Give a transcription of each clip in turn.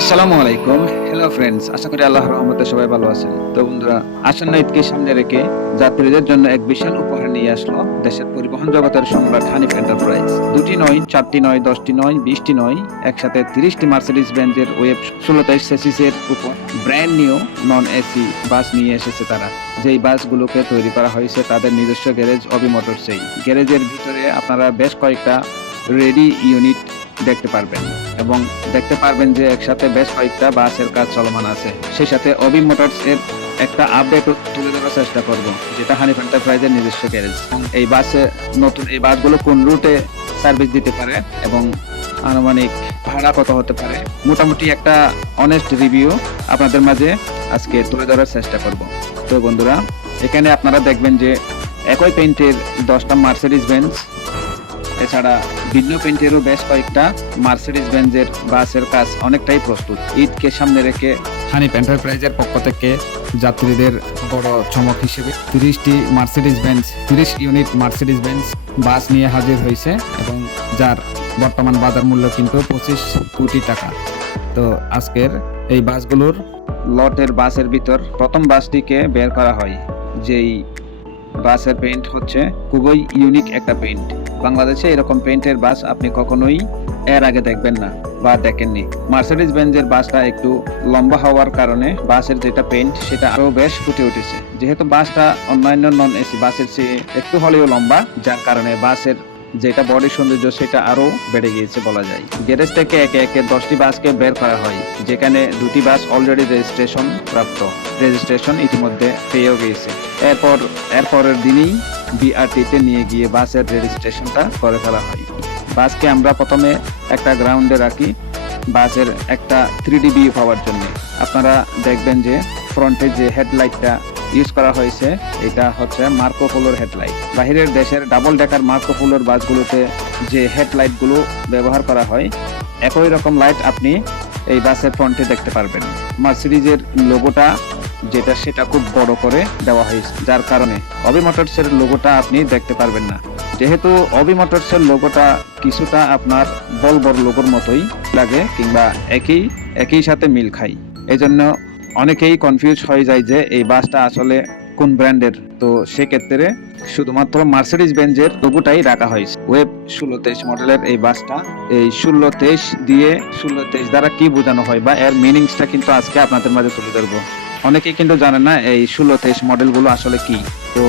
আসসালামু আলাইকুম। Hello friends আশা করি আল্লাহর রহমতে সবাই ভালো আছেন। তো বন্ধুরা, আসন্ন ঈদকে সামনে রেখে যাত্রীদের জন্য এক বিশাল উপহার নিয়ে আসলো দেশের পরিবহন জগতের সম্রাট হানিফ এন্টারপ্রাইজ দুটি নয়, চারটি নয়, দশটি নয়, বিশটি নয়, একসাথে তিরিশটি মার্সিডিজ বেঞ্জের ওয়েব ষোলো তেইশ সেসিসের উপর brand new non AC bus নিয়ে এসেছে তারা। যেই বাসগুলোকে তৈরি করা হয়েছে তাদের নিজস্ব গ্যারেজ অবি মোটরসেই গ্যারেজের ভিতরে আপনারা বেশ কয়েকটা রেডি ইউনিট দেখতে পারবেন। এবং দেখতে পারবেন যে একসাথে বেশ কয়েকটা বাসের কাজ চলমান আছে। সেই সাথে অবি মোটরস এর একটা আপডেট তুলে ধরার চেষ্টা করব, যেটা হানিফ এন্টারপ্রাইজের নিজস্ব গ্যারেজ এই বাসে নতুন, এই বাসগুলো কোন রুটে সার্ভিস দিতে পারে এবং আনুমানিক ভাড়া কত হতে পারে, মোটামুটি একটা অনেস্ট রিভিউ আপনাদের মাঝে আজকে তুলে ধরার চেষ্টা করব। তো বন্ধুরা, এখানে আপনারা দেখবেন যে একই পেন্টের দশটা মার্সিডিজ বেঞ্চ এছাড়া ভিন্ন পেন্টেরও বেশ কয়েকটা মার্সিডিজ বেঞ্জের বাসের কাজ অনেকটাই প্রস্তুত। ঈদকে সামনে রেখে হানিফ এন্টারপ্রাইজের পক্ষ থেকে যাত্রীদের বড় চমক হিসেবে তিরিশটি মার্সিডিস বেঞ্চ তিরিশ ইউনিট মার্সিডিজ বেঞ্চ বাস নিয়ে হাজির হয়েছে এবং যার বর্তমান বাজার মূল্য কিন্তু পঁচিশ কোটি টাকা। তো আজকের এই বাসগুলোর লটের বাসের ভিতর প্রথম বাসটিকে বের করা হয় যেই বাসের পেইন্ট হচ্ছে খুবই ইউনিক একটা পেইন্ট বাংলাদেশে এরকম পেইন্টের বাস আপনি কখনোই এর আগে দেখবেন না বা দেখেননি। মার্সিডিজ বেঞ্জের বাসটা একটু লম্বা হওয়ার কারণে বাসের যেটা পেন্ট সেটা আরও বেশ ফুটে উঠেছে। যেহেতু বাসটা অন্যান্য নন এসি বাসের চেয়ে একটু হলেও লম্বা, যার কারণে বাসের যেটা বডি সৌন্দর্য, সেটা আরও বেড়ে গিয়েছে বলা যায়। গ্যারেজ থেকে একে একে দশটি বাসকে বের করা হয়, যেখানে দুটি বাস অলরেডি রেজিস্ট্রেশন প্রাপ্ত রেজিস্ট্রেশন ইতিমধ্যে পেয়েও গিয়েছে। এরপর, এরপরের দিনই বিআরটিতে নিয়ে গিয়ে বাসের রেজিস্ট্রেশনটা করে ফেলা হয়। বাসকে আমরা প্রথমে একটা গ্রাউন্ডে রাখি, বাসের একটা থ্রি ডি ভিউ পাওয়ার জন্য। আপনারা দেখবেন যে ফ্রন্টে যে হেডলাইটটা ইউজ করা হয়েছে, এটা হচ্ছে মার্কো পোলোর হেডলাইট বাহিরের দেশের ডাবল ডেকার মার্কো পোলোর বাসগুলোতে যে হেডলাইটগুলো ব্যবহার করা হয়, একই রকম লাইট আপনি এই বাসের ফ্রন্টে দেখতে পারবেন। মার্সিডিজের লোগোটা যেটা সেটা খুব বড় করে দেওয়া হয়েছে। যার কারণে অবি মোটরসের লোগোটা আপনি দেখতে পারবেন না। যেহেতু অবি মোটরসের লোগোটা কিছুটা আপনার বলবর লোগোর মতোই লাগে কিংবা একই একই সাথে মিল খাই এই জন্য অনেকেই কনফিউজ হয়ে যায় যে এই বাসটা আসলে কোন ব্র্যান্ডের। তো সেক্ষেত্রে শুধুমাত্র মার্সিডিজ বেঞ্জের লোগোটাই রাখা হয়েছে। ওয়েব ষোলো তেইশ মডেলের এই বাসটা, এই ষোলো তেইশ দিয়ে ষোলো তেইশ দ্বারা কি বোঝানো হয় বা এর মিনিংসটা কিন্তু আজকে আপনাদের মাঝে তুলে ধরবো। অনেকেই কিন্তু জানে না এই ষোলো তেইশ মডেলগুলো আসলে কি। তো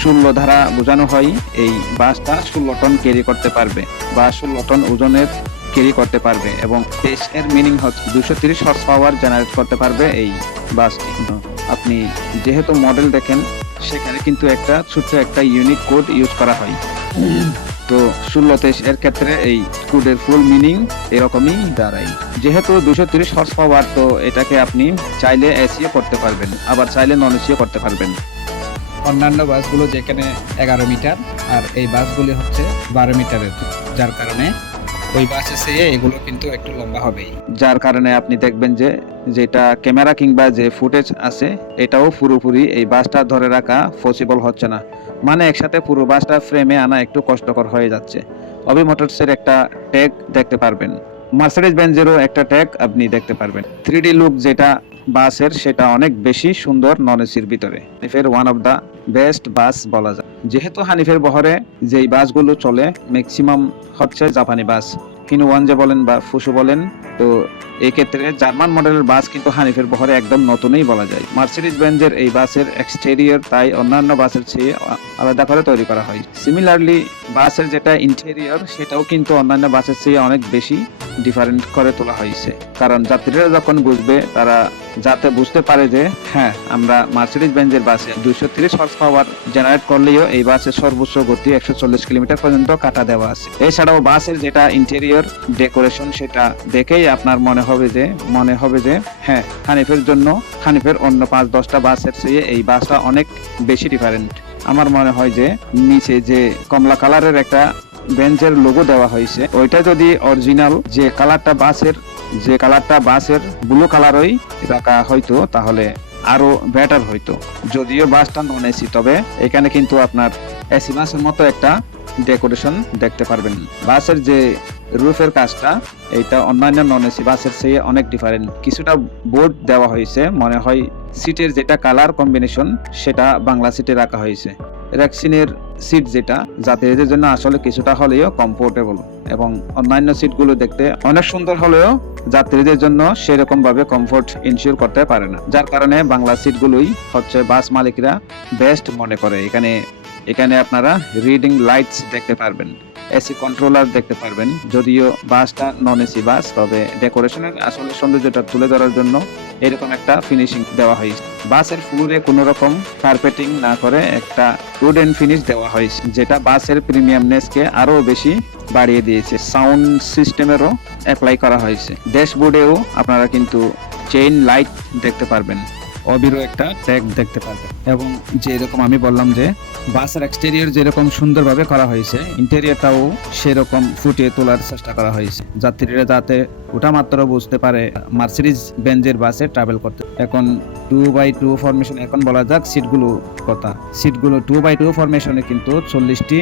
ষোলো ধারা বোঝানো হয় এই বাসটা ষোলো টন ক্যারি করতে পারবে বা ষোলো টন ওজনের ক্যারি করতে পারবে এবং তেইশ এর মিনিং হচ্ছে দুশো তিরিশ হর্স পাওয়ার জেনারেট করতে পারবে এই বাসটি। আপনি যেহেতু মডেল দেখেন, সেখানে কিন্তু একটা ছোট্ট একটা ইউনিক কোড ইউজ করা হয়। তো ষোলো তেইশ এর ক্ষেত্রে এই কোডের ফুল মিনিং এরকমই দাঁড়ায়। যেহেতু দুশো তিরিশ হর্স পাওয়ার তো এটাকে আপনি চাইলে এসিও করতে পারবেন, আবার চাইলে নন এসিও করতে পারবেন। অন্যান্য বাসগুলো যেখানে এগারো মিটার আর এই বাসগুলি হচ্ছে বারো মিটারের যার কারণে ওই বাসে চেয়ে এগুলো কিন্তু একটু লম্বা হবেই। যার কারণে আপনি দেখবেন যে, যেটা ক্যামেরা কিংবা যে ফুটেজ আছে, এটাও পুরোপুরি এই বাসটা ধরে রাখা পসিবল হচ্ছে না। মানে একসাথে পুরো বাসটা ফ্রেমে আনা একটু কষ্টকর হয়ে যাচ্ছে। অবি মোটরসের একটা ট্যাগ দেখতে পারবেন। মার্সিডিজ বেঞ্জেরও একটা ট্যাগ আপনি দেখতে পারবেন। থ্রি লুক যেটা বাসের সেটা অনেক বেশি সুন্দর নন এসির ভিতরে। হানিফের one of the best bus বলা যায়। যেহেতু হানিফের বহরে যেই বাসগুলো চলে ম্যাক্সিমাম হচ্ছে জাপানি বাস। হিনু ওয়ান যে বলেন বা ফুসু বলেন তো এই ক্ষেত্রে জার্মান মডেলের বাস কিন্তু হানিফের বহরে একদম নতুনই বলা যায়। মার্সিডিজ বেঞ্জের এই বাসের এক্সটেরিয়র তাই অন্যান্য বাসের চেয়ে আলাদা করে তৈরি করা হয়। সিমিলারলি বাসের যেটা ইন্টেরিয়র সেটাও কিন্তু অন্যান্য বাসের চেয়ে অনেক বেশি ডিফারেন্ট করে তোলা হয়েছে। কারণ যাত্রীরা যখন বুঝবে, তারা যাতে বুঝতে পারে যে হ্যাঁ আমরা মার্সিডিজ বেঞ্জের বাসে দুইশো তিরিশ হর্স পাওয়ার জেনারেট করলেও এই বাসের সর্বোচ্চ গতি একশো চল্লিশ কিলোমিটার পর্যন্ত কাটা দেওয়া আছে। এছাড়াও বাসের যেটা ইন্টেরিয়র ডেকোরেশন সেটা দেখেই আপনার মনে হবে যে, মনে হবে যে হ্যাঁ হানিফের জন্য হানিফের অন্য পাঁচ, দশটা বাসের চেয়ে এই বাসটা অনেক বেশি ডিফারেন্ট আমার মনে হয় যে, নিচে যে কমলা কালারের একটা বেঞ্চের লোগো দেওয়া হয়েছে, ওইটা যদি অরিজিনাল যে কালারটা বাসের যে কালারটা বাসের ব্লু কালারই রাখা হয়তো, তাহলে আরও বেটার হইতো যদিও বাসটা নন এসি তবে এখানে কিন্তু আপনার এসি বাসের মতো একটা ডেকোরেশন দেখতে পারবেন। বাসের যে রুফের কাজটা এটা অন্যান্য নন এসি বাসের চেয়ে অনেক ডিফারেন্ট কিছুটা বোর্ড দেওয়া হয়েছে, মনে হয় সিটের যেটা কালার কম্বিনেশন সেটা বাংলা সিটে রাখা হয়েছে। রেক্সিনের সিট যেটা যাত্রীদের জন্য আসলে কিছুটা হলেও কমফোর্টেবল এবং অন্যান্য সিটগুলো দেখতে অনেক সুন্দর হলেও যাত্রীদের জন্য সেরকম ভাবে কমফোর্ট ইনশিওর করতে পারে না। যার কারণে বাংলা সিটগুলোই হচ্ছে বাস মালিকরা বেস্ট মনে করে। এখানে এখানে আপনারা রিডিং লাইটস দেখতে পারবেন এসি কন্ট্রোলার দেখতে পারবেন, যদিও বাসটা নন এসি বাস, তবে ডেকোরেশনের আসলে সৌন্দর্যটা তুলে ধরার জন্য এরকম একটা ফিনিশিং দেওয়া হয়েছে। বাসের ফ্লোরে কোনো রকম কার্পেটিং না করে একটা উডেন ফিনিশ দেওয়া হয়েছে, যেটা বাসের প্রিমিয়ামনেসকে আরও বেশি বাড়িয়ে দিয়েছে। সাউন্ড সিস্টেমেরও অ্যাপ্লাই করা হয়েছে। ড্যাশবোর্ডেও আপনারা কিন্তু চেইন লাইট দেখতে পারবেন। অবিরও একটা ট্র্যাক দেখতে পারবেন এবং যে এরকম আমি বললাম যে বাসের এক্সটেরিয়র যেরকম সুন্দরভাবে করা হয়েছে ইন্টেরিয়রটাও সেরকম ফুটিয়ে তোলার চেষ্টা করা হয়েছে। যাত্রীরা যাতে ওটা মাত্র বুঝতে পারে মার্সিডিজ বেঞ্জের বাসে ট্রাভেল করতে। এখন টু বাই টু ফরমেশন এখন বলা যাক সিটগুলো কথা। সিটগুলো টু বাই টু ফরমেশনে কিন্তু চল্লিশটি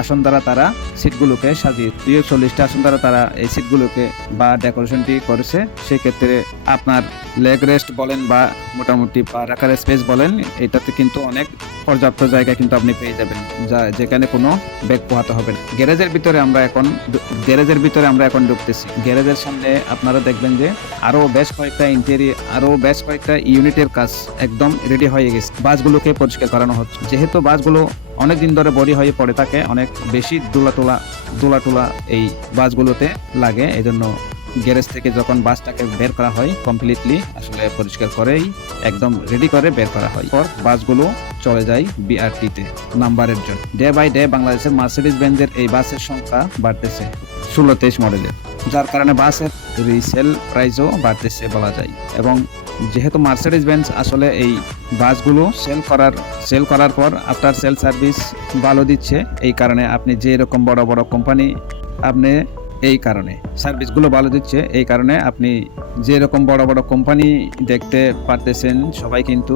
আসন দ্বারা তারা সিটগুলোকে সাজিয়ে দিয়ে চল্লিশটি আসন দ্বারা তারা এই সিটগুলোকে বা ডেকোরেশনটি করেছে। সেক্ষেত্রে আপনার লেগ রেস্ট বলেন বা মোটামুটি পা রাখার স্পেস বলেন, এটাতে কিন্তু অনেক পর্যাপ্ত জায়গা কিন্তু আপনি পেয়ে যাবেন, যা যেখানে কোনো ব্যাগ পোহাতে হবে না। গ্যারেজের ভিতরে আমরা এখন গ্যারেজের ভিতরে আমরা এখন ঢুকতেছি। গ্যারেজের সামনে আপনারা দেখবেন যে আরও বেশ কয়েকটা ইন্টেরিয়র আরও বেশ কয়েকটা ইউনিটের কাজ একদম রেডি হয়ে গেছে। বাসগুলোকে পরিষ্কার করানো হচ্ছে। যেহেতু বাসগুলো অনেক দিন ধরে বডি হয়ে পড়ে থাকে, অনেক বেশি দোলা তোলা দোলা টোলা এই বাসগুলোতে লাগে। এই জন্য গ্যারেজ থেকে যখন বাসটাকে বের করা হয় কমপ্লিটলি আসলে পরিষ্কার করেই একদম রেডি করে বের করা হয়। পর বাসগুলো চলে যায় বিআরটিতে নাম্বারের জন্য। ডে বাই ডে বাংলাদেশের মার্সিডিজ বেঞ্জের এই বাসের সংখ্যা বাড়তেছে ষোলো তেইশ মডেলের যার কারণে বাসের রিসেল প্রাইসও বাড়তেছে বলা যায়। এবং যেহেতু মার্সিডিজ বেঞ্জ আসলে এই বাসগুলো সেল করার সেল করার পর আফটার সেল সার্ভিস ভালো দিচ্ছে, এই কারণে আপনি যে এরকম বড় বড় কোম্পানি আপনি এই কারণে সার্ভিসগুলো ভালো দিচ্ছে, এই কারণে আপনি যে রকম বড় বড় কোম্পানি দেখতে পারতেছেন, সবাই কিন্তু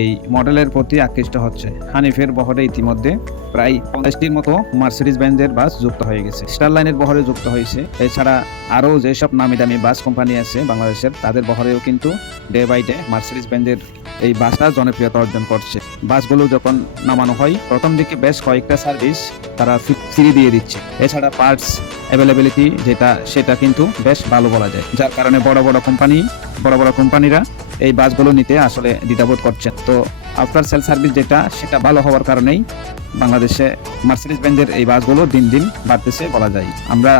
এই মডেলের প্রতি আকৃষ্ট হচ্ছে। হানিফের বহরে ইতিমধ্যে প্রায় পঞ্চাশটির মতো মার্সিডিজ ব্যান্ডের বাস যুক্ত হয়ে গেছে। স্টার লাইনের বহরে যুক্ত হয়েছে। এছাড়া আরও যেসব নামি দামি বাস কোম্পানি আছে বাংলাদেশের, তাদের বহরেও কিন্তু ডে বাই ডে মার্সিডিজ ব্যান্ডের এই বাসটা জনপ্রিয়তা অর্জন করছে। বাসগুলো যখন নামানো হয়, প্রথম দিকে বেশ কয়েকটা সার্ভিস তারা ফ্রি দিয়ে দিচ্ছে। এছাড়া পার্টস অ্যাভেলেবিলিটি যেটা, সেটা কিন্তু বেশ ভালো বলা যায়। যার কারণে বড় বড় কোম্পানি বড় বড় কোম্পানিরা এই বাসগুলো নিতে আসলে দ্বিধাবোধ করছেন। তো আফটার সেল সার্ভিস যেটা, সেটা ভালো হওয়ার কারণেই বাংলাদেশে মার্সিডিজ বেঞ্জের এই বাসগুলো দিন দিন বাড়তেছে বলা যায়। আমরা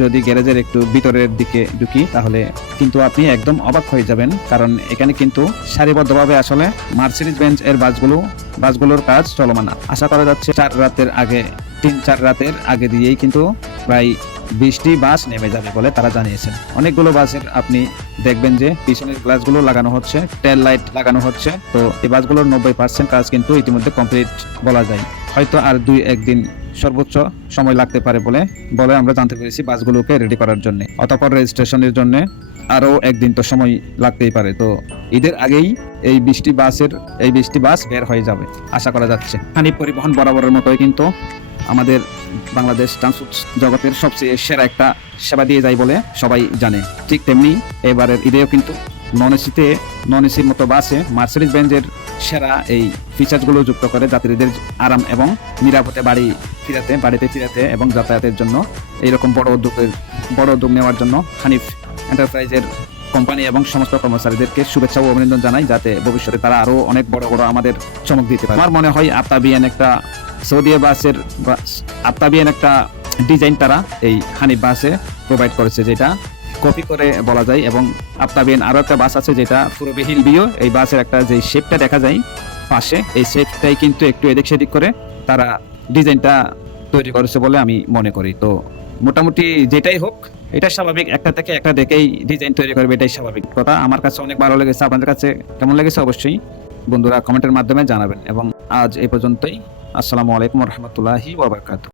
যদি গ্যারেজের একটু ভিতরের দিকে ঢুকি, তাহলে কিন্তু আপনি একদম অবাক হয়ে যাবেন, কারণ এখানে কিন্তু সারিবদ্ধভাবে আসলে মার্সিডিজ বেঞ্চ এর বাসগুলো, বাসগুলোর কাজ চলমান। আশা করা যাচ্ছে চার রাতের আগে, তিন চার রাতের আগে দিয়েই কিন্তু প্রায় বিশটি বাস নেমে যাবে বলে তারা জানিয়েছেন। অনেকগুলো বাসের আপনি দেখবেন যে পিছনের গ্লাসগুলো লাগানো হচ্ছে টেল লাইট লাগানো হচ্ছে। তো এই বাসগুলোর নব্বই পার্সেন্ট কাজ কিন্তু ইতিমধ্যে কমপ্লিট বলা যায়। হয়তো আর দুই, একদিন সর্বোচ্চ সময় লাগতে পারে বলে বলে আমরা জানতে পেরেছি বাসগুলোকে রেডি করার জন্য। অতঃপর রেজিস্ট্রেশনের জন্য আরও একদিন তো সময় লাগতেই পারে। তো ঈদের আগেই এই বৃষ্টি বাসের, এই বৃষ্টি বাস বের হয়ে যাবে, আশা করা যাচ্ছে। খানি পরিবহন বরাবরের মতোই কিন্তু আমাদের বাংলাদেশ ট্রান্সপোর্ট জগতের সবচেয়ে সেরা একটা সেবা দিয়ে যায় বলে সবাই জানে। ঠিক তেমনি এবারের ঈদেও কিন্তু নন এসিতে নন এসির মতো বাসে মার্সিডিজ বেঞ্জের সেরা এই ফিচার্সগুলো যুক্ত করে যাত্রীদের আরাম এবং নিরাপদে বাড়ি ফিরাতে, বাড়িতে ফিরাতে এবং যাতায়াতের জন্য এইরকম বড় উদ্যোগের, বড় উদ্যোগ নেওয়ার জন্য হানিফ এন্টারপ্রাইজের কোম্পানি এবং সমস্ত কর্মচারীদেরকে শুভেচ্ছা ও অভিনন্দন জানাই, যাতে ভবিষ্যতে তারা আরও অনেক বড় বড় আমাদের চমক দিতে পারে। আমার মনে হয় আত্মাবিয়ান একটা সৌদি বাসের আত্মাবিয়ান একটা ডিজাইন তারা এই হানিফ বাসে প্রোভাইড করেছে, যেটা কপি করে বলা যায় এবং আত্মাবিয়ান আরও একটা বাস আছে যেটা পুরো হিল বিও। এই বাসের একটা যে শেপটা দেখা যায় পাশে, এই শেপটাই কিন্তু একটু এদিক সেদিক করে তারা ডিজাইনটা তৈরি করেছে বলে আমি মনে করি। তো মোটামুটি যেটাই হোক এটা স্বাভাবিক। একটা থেকে একটা দেখেই ডিজাইন তৈরি করবে, এটাই স্বাভাবিক কথা। আমার কাছে অনেক ভালো লেগেছে। আপনাদের কাছে কেমন লেগেছে? অবশ্যই বন্ধুরা কমেন্টের মাধ্যমে জানাবেন। এবং আজ এই পর্যন্তই। আসসালামু আলাইকুম রহমতুল্লাহি ওবরকাত